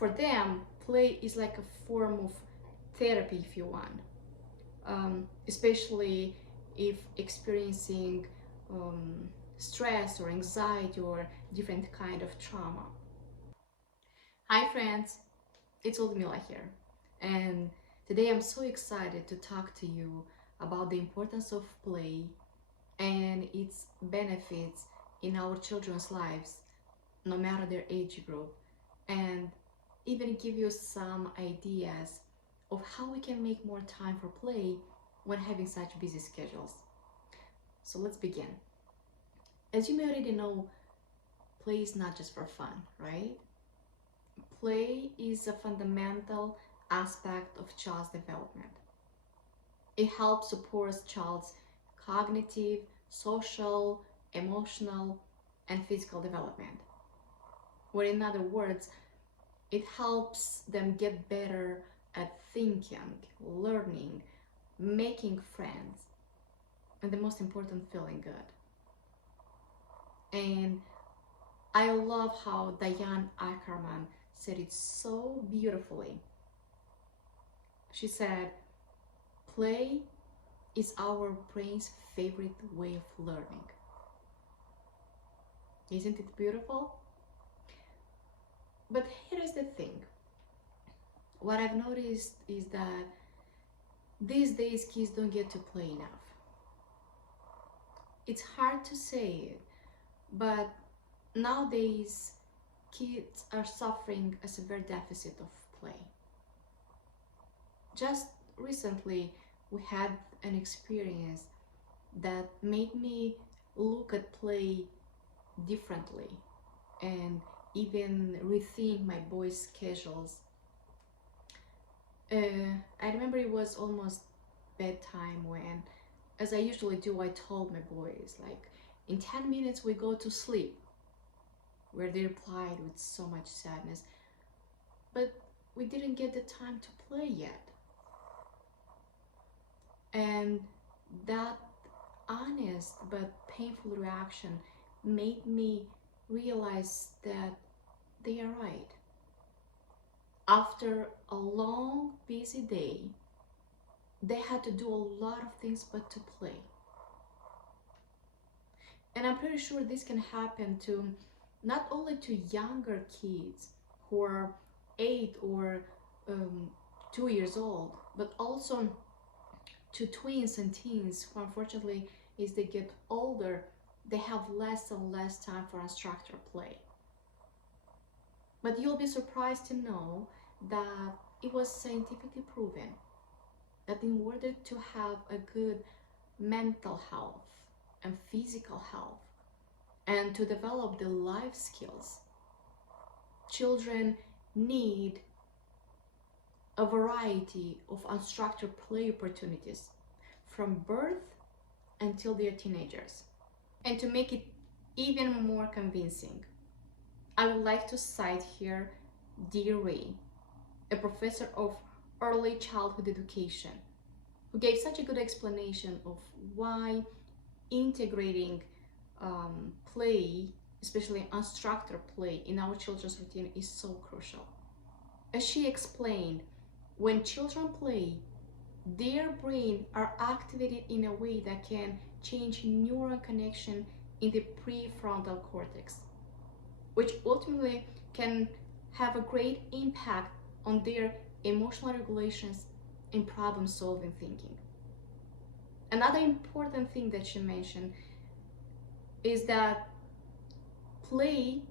For them, play is like a form of therapy, if you want, especially if experiencing stress or anxiety or different kind of trauma. Hi friends, it's Ludmila here, and today I'm so excited to talk to you about the importance of play and its benefits in our children's lives, no matter their age group, and even give you some ideas of how we can make more time for play when having such busy schedules. So let's begin. As you may already know, play is not just for fun, right? Play is a fundamental aspect of child's development. It helps support child's cognitive, social, emotional, and physical development. Or in other words, it helps them get better at thinking, learning, making friends, and the most important, feeling good. And I love how Diane Ackerman said it so beautifully. She said, play is our brain's favorite way of learning. Isn't it beautiful? But here is the thing. What I've noticed is that these days kids don't get to play enough. It's hard to say it, but nowadays kids are suffering a severe deficit of play. Just recently we had an experience that made me look at play differently and even rethink my boys' schedules. I remember it was almost bedtime when, as I usually do, I told my boys, like, in 10 minutes we go to sleep, where they replied with so much sadness, but we didn't get the time to play yet. And that honest but painful reaction made me realize that they are right. After a long, busy day, they had to do a lot of things but to play. And I'm pretty sure this can happen to not only to younger kids who are 8 or 2 years old, but also to tweens and teens who, unfortunately, as they get older, they have less and less time for unstructured play. But you'll be surprised to know that it was scientifically proven that in order to have a good mental health and physical health and to develop the life skills, children need a variety of unstructured play opportunities from birth until they're teenagers. And to make it even more convincing, I would like to cite here Dear Ray, a professor of early childhood education, who gave such a good explanation of why integrating play, especially unstructured play, in our children's routine is so crucial. As she explained, when children play, their brain are activated in a way that can change neuron connection in the prefrontal cortex, which ultimately can have a great impact on their emotional regulations and problem-solving thinking. Another important thing that she mentioned is that play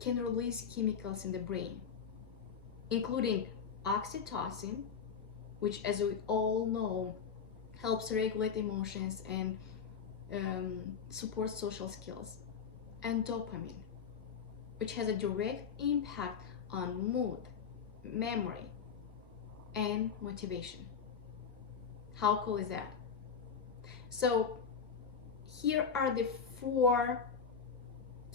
can release chemicals in the brain, including oxytocin, which, as we all know, helps regulate emotions and supports social skills, and dopamine, which has a direct impact on mood, memory, and motivation. How cool is that? So here are the 4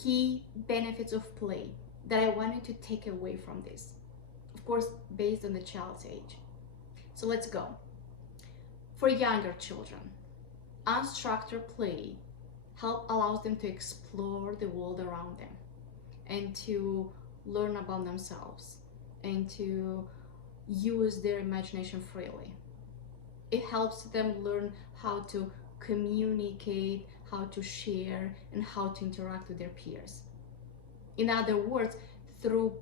key benefits of play that I wanted to take away from this, of course based on the child's age. So let's go. For younger children, unstructured play allows them to explore the world around them and to learn about themselves. and to use their imagination freely. It helps them learn how to communicate, how to share, and how to interact with their peers. In other words, through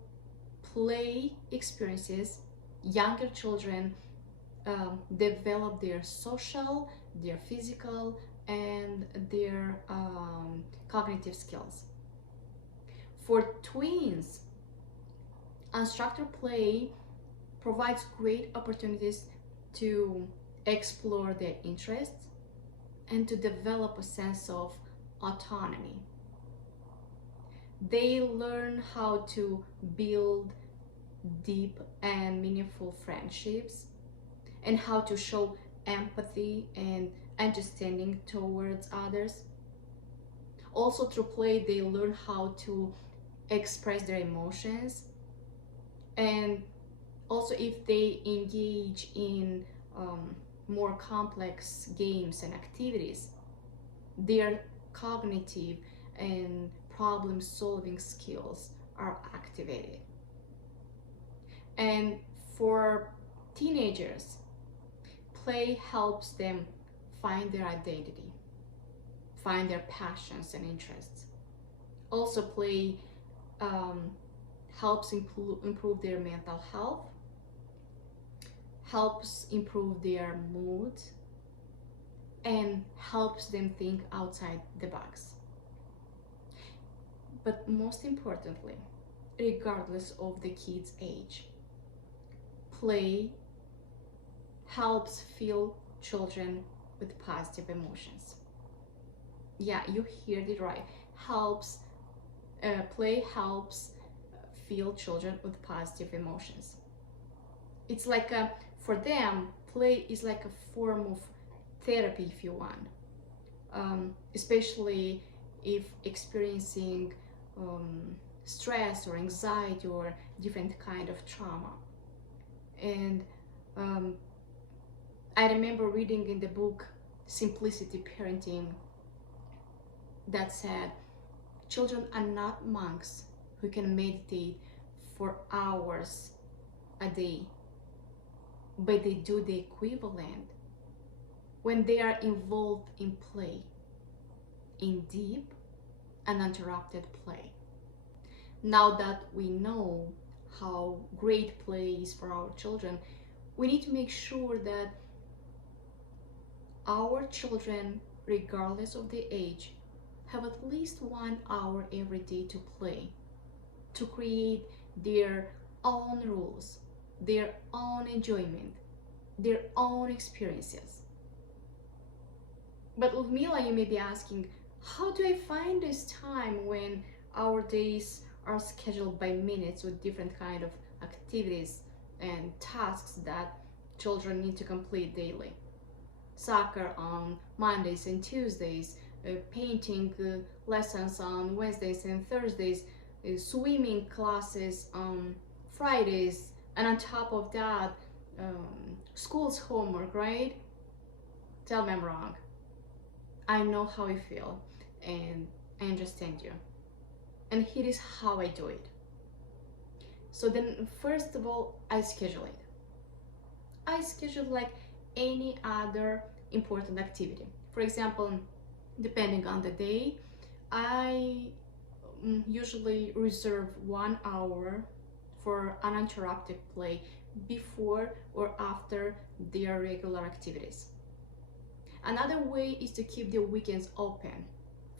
play experiences, younger children develop their social, their physical, and their cognitive skills. For twins, unstructured play provides great opportunities to explore their interests and to develop a sense of autonomy. They learn how to build deep and meaningful friendships and how to show empathy and understanding towards others. Also, through play, they learn how to express their emotions, and also if they engage in more complex games and activities, their cognitive and problem solving skills are activated. And for teenagers, play helps them find their identity, find their passions and interests. Also, play helps improve their mental health, helps improve their mood, and helps them think outside the box. But most importantly, regardless of the kid's age, play helps fill children with positive emotions. Yeah, you heard it right. Play helps fill children with positive emotions. It's like for them, play is like a form of therapy, if you want, especially if experiencing stress or anxiety or different kind of trauma. And I remember reading in the book Simplicity Parenting that said children are not monks who can meditate for hours a day, but they do the equivalent when they are involved in play, in deep, uninterrupted play. Now that we know how great play is for our children, we need to make sure that our children, regardless of the age, have at least 1 hour every day to play, to create their own rules, their own enjoyment, their own experiences. But Ludmila, you may be asking, how do I find this time when our days are scheduled by minutes with different kind of activities and tasks that children need to complete daily? Soccer on Mondays and Tuesdays, painting lessons on Wednesdays and Thursdays, swimming classes on Fridays, and on top of that, school's homework, right? Tell me I'm wrong. I know how you feel, and I understand you. And here is how I do it. So then, first of all, I schedule it. I schedule like any other important activity. For example, depending on the day, I usually reserve 1 hour for uninterrupted play before or after their regular activities. Another way is to keep the weekends open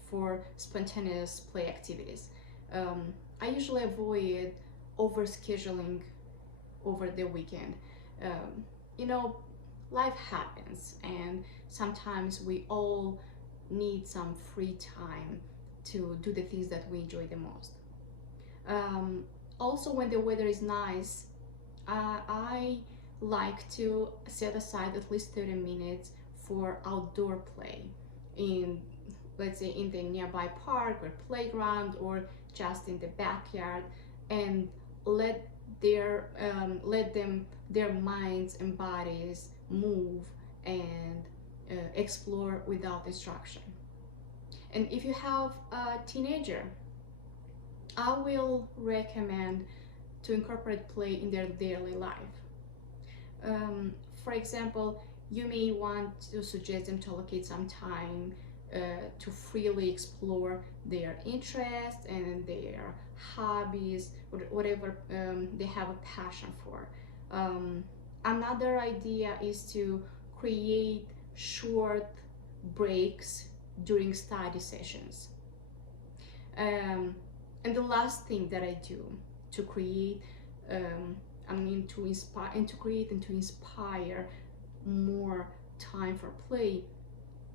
for spontaneous play activities. I usually avoid overscheduling over the weekend. You know, life happens, and sometimes we all need some free time to do the things that we enjoy the most. Also, when the weather is nice, I like to set aside at least 30 minutes for outdoor play in, let's say, in the nearby park or playground or just in the backyard, and let their minds and bodies move and explore without distraction. And if you have a teenager, I will recommend to incorporate play in their daily life. For example, you may want to suggest them to allocate some time to freely explore their interests and their hobbies, whatever they have a passion for. Another idea is to create short breaks during study sessions. And the last thing that I do to create, to inspire and to create and to inspire more time for play,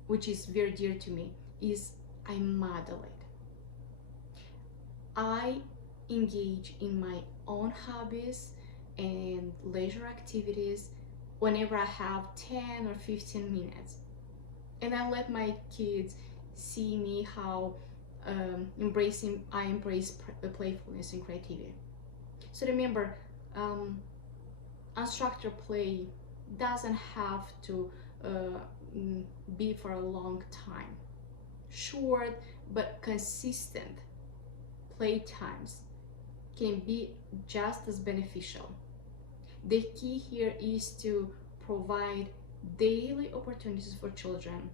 which is very dear to me, is I model it. I engage in my own hobbies and leisure activities whenever I have 10 or 15 minutes. And I let my kids see me how I embrace playfulness and creativity. So remember, unstructured play doesn't have to be for a long time. Short but consistent playtimes can be just as beneficial. The key here is to provide daily opportunities for children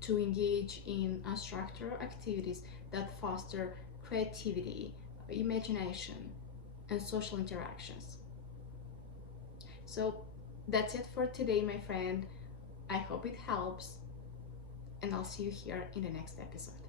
to engage in unstructured activities that foster creativity, imagination, and social interactions. So that's it for today, my friend. I hope it helps, and I'll see you here in the next episode.